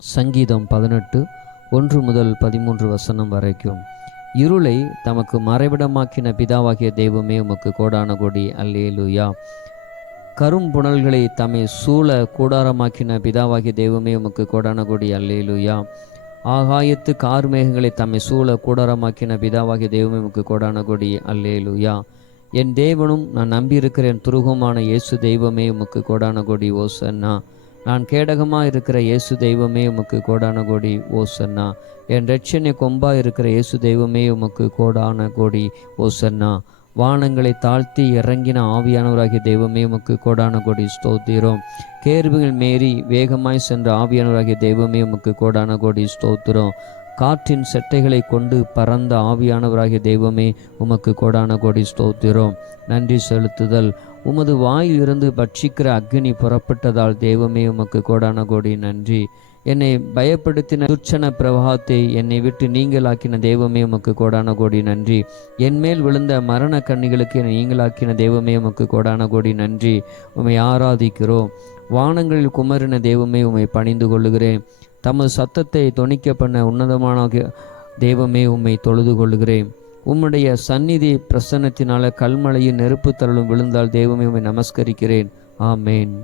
சங்கீதம் பதினெட்டு ஒன்று முதல் பதிமூன்று வசனம் வரைக்கும். இருளை தமக்கு மறைவிடமாக்கின பிதாவாகிய தெய்வமே உமக்கு கோடான கொடி. அல்லேலுயா. கரும்புணல்களை தம்மை சூழ கூடாரமாக்கின பிதாவாகிய தெய்வமே உமக்கு கோடான கொடி. அல்லேலுயா. ஆகாயத்து கார்மேகங்களை தம்மை சூழ கூடாரமாக்கின பிதாவாகிய தெய்வமே உமக்கு கோடான கொடி. அல்லேலுயா. என் தேவனும் நான் நம்பியிருக்கிறேன் துருகமான இயேசு தெய்வமே உமக்கு கோடான கொடி. ஓசன்னா. நான் கேடகமாக இருக்கிற இயேசு தெய்வமே உமக்கு கோடான கோடி ஓசன்னா என் ரட்சனை கொம்பா இருக்கிற இயேசு தெய்வமே உமக்கு கோடான கோடி ஓசன்னா வானங்களை தாழ்த்தி இறங்கின ஆவியானவராகிய தெய்வமே உமக்கு கோடான கோடி ஸ்தோத்திரம். கேர்வுகள் மேறி வேகமாய் சென்ற ஆவியானவராகிய தெய்வமே உமக்கு கோடான கோடி ஸ்தோத்திரம். காற்றின் செட்டைகளை கொண்டு பறந்த ஆவியானவராகிய தெய்வமே உமக்கு கோடான கோடி ஸ்தோத்திரம். நன்றி செலுத்துதல். உமது வாயில் இருந்து பட்சிக்கிற அக்னி புறப்பட்டதால் தெய்வமே உமக்கு கோடான கோடி நன்றி. என்னை பயப்படுத்தின துர்ச்சன பிரவாகத்தை என்னை விட்டு நீங்களாக்கின தெய்வமே உமக்கு கோடான கோடி நன்றி. என் மேல் விழுந்த மரண கண்ணிகளுக்கு என்னை நீங்களாக்கின தெய்வமே உமக்கு கோடான கோடி நன்றி. உம்மை ஆராதிக்கிறோம். வானங்களில் குமரின தெய்வமே உமை பணிந்து கொள்ளுகிறேன். தமது சத்தத்தை தொனிக்க பண்ண உன்னதமான தெய்வமே உம்மை தொழுது கொள்ளுகிறேன். உம்முடைய சந்நிதி பிரசன்னத்தினால கல்மலையின் நெருப்பு தருளும் விழுந்தால் தெய்வமே உம்மை நமஸ்கரிக்கிறேன். ஆமேன்.